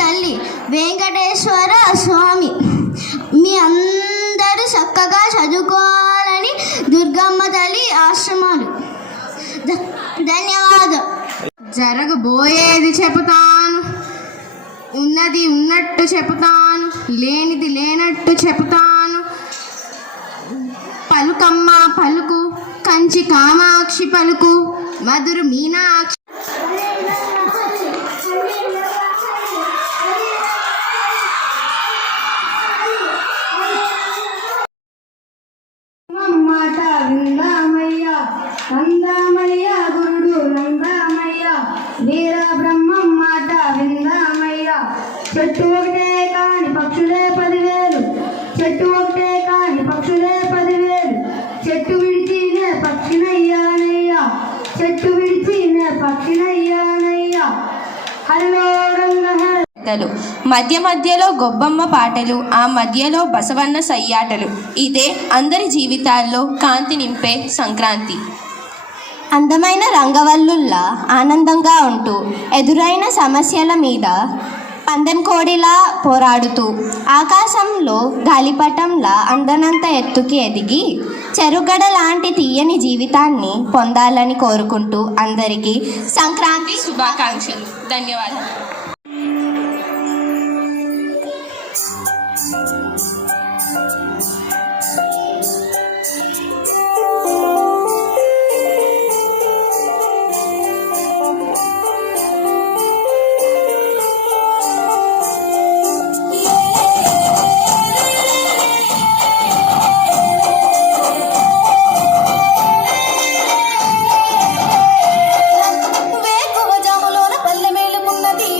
తల్లి వెంకటేశ్వర స్వామి. మీ అందరూ చక్కగా చదువుకోవాలని దుర్గమ్మ తల్లి ఆశ్రమాలు. ధన్యవాదాలు. జరగబోయేది చెబుతాను, ఉన్నది ఉన్నట్టు చెబుతాను, లేనిది లేనట్టు చెబుతాను. పలుకమ్మ పలుకు, కంచి కామాక్షి పలుకు, మధుర మీనాక్షి. మాట విందామయ్య నందామయ్య గురుడు నందామయ్య వీర బ్రహ్మం మాట విందామయ్య. చెట్టు ఒకటే కాని పక్షులే 10,000, చెట్టు ఒకటే కాని పక్షులే 10,000. చెట్టు విడిచినే పక్షినయ్యానయ్యా, చెట్టు విడిచినే పక్షినయ్యానయ్యా. హరిలో రంగ మధ్య మధ్యలో గొబ్బమ్మ పాటలు, ఆ మధ్యలో బసవన్న సయ్యాటలు. ఇదే అందరి జీవితాల్లో కాంతి నింపే సంక్రాంతి. అందమైన రంగవల్లుల్లా ఆనందంగా ఉంటూ ఎదురైన సమస్యల మీద పందెం కోడిలా పోరాడుతూ ఆకాశంలో గాలిపటంలా అందనంత ఎత్తుకి ఎదిగి చెరుగడ లాంటి తీయని జీవితాన్ని పొందాలని కోరుకుంటూ అందరికీ సంక్రాంతి శుభాకాంక్షలు. ధన్యవాదాలు. వేకువ జాములోన పల్లె మేలుకున్నది.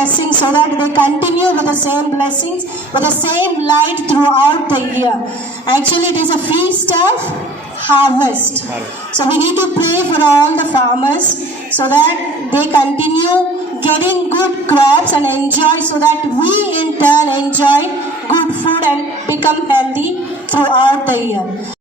blessings so that they continue with the same blessings, with the same light throughout the year. Actually, it is a feast of harvest. So we need to pray for all the farmers so that they continue getting good crops and enjoy, so that we in turn enjoy good food and become healthy throughout the year.